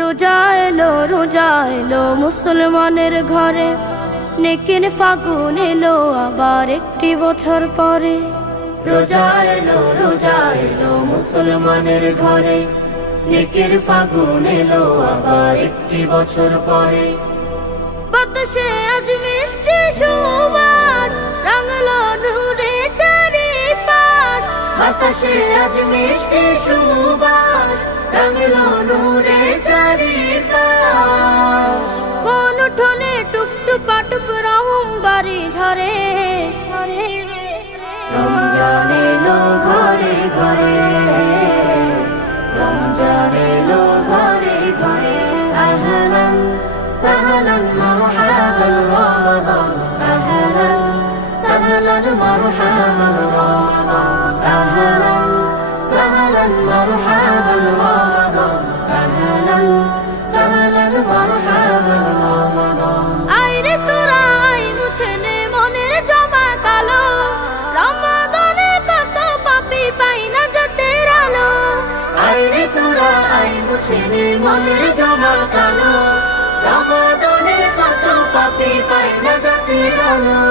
রোজা এলো মুসলমানের ঘরে, নেকির ফাগুন এলো আবার একটি বছর পরে। রোজা এলো মুসলমানের ঘরে, নেকির ফাগুন এলো আবার একটি বছর পরে। বাতাসে আজ মিষ্টি সুবাস, রাঙালো নূরে চারিপাশ। বাতাসে আজ মিষ্টি সুবাস, রাঙালো নূরে চারিপাশ। কোন উঠোনে টুপটুপা টুপ রহম বাড়ি ঝরে। রমজান এলো ঘরে ঘরে, রমজান এলো ঘরে ঘরে। আহলান সাহলান মারহাবান রমাদান, আহলান সাহলান মারহাবান রমাদান, আহলান সাহলান মারহাবান রমাদান, আহলান সাহলান মারহাবান রমাদান। আইরে তোরা আই মুছে নে মনের জমা কালো, রমাদানে কত পাপী পাই না জাতের আলো। আইরে তোরা আই মুছে নে মনের জমা কালো, রমাদানে কত পাপী পাই না জাতের আলো।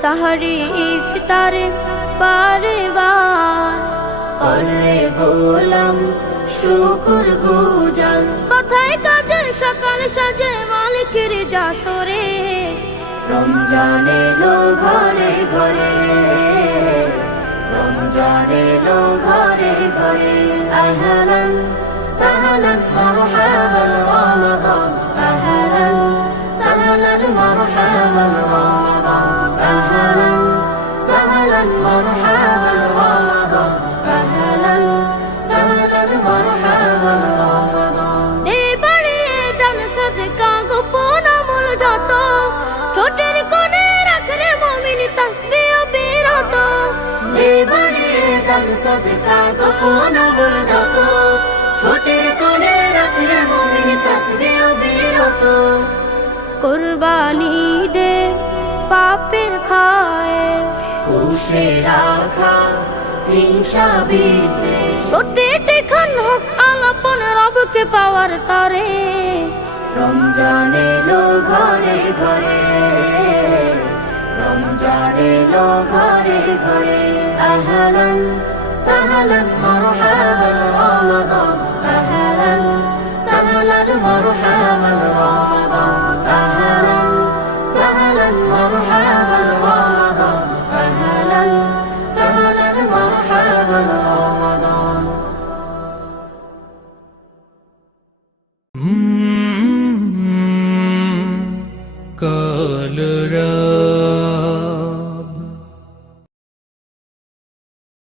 সাহারি ইফতারে পরিবার করে গোলাম শুকর গুজার, কথায় কাজে সকাল সাজে মালিকের জাসরে। রমজান এলো ঘরে ঘরে, রমজান এলো ঘরে ঘরে। আহলান সাহলান মারহাবান রমাদান, আহলান সাহলান মারহাবান রমাদান, আহলান সাহলান মারহাবান রমাদান, আহলান সাহলান মারহাবান রমাদান। এবারে দান সদকা গোপন আমল যত, ছোটের কোণে রাখরে মুমিন তাসবিহ বিরত। এবারে দান সদকা গোপন আমল যত, ছোটের কোণে রাখরে মুমিন তাসবিহ বিরত। কুরবানি দে পাপের খায়েশ, পুষে রাখা হিংসা বিদ্বেষ, প্রতিটি ক্ষণ হোক আলাপন রবকে পাওয়ার তরে। রমজান এলো ঘরে ঘরে, রমজান এলো ঘরে ঘরে। আহলান সাহলান মারহাবান রমাদান, আহলান সাহলান মারহাবান রমাদান, আহলান সাহলান মারহাবান রমাদান, আহলান সাহলান মারহাবান রমাদান। কাল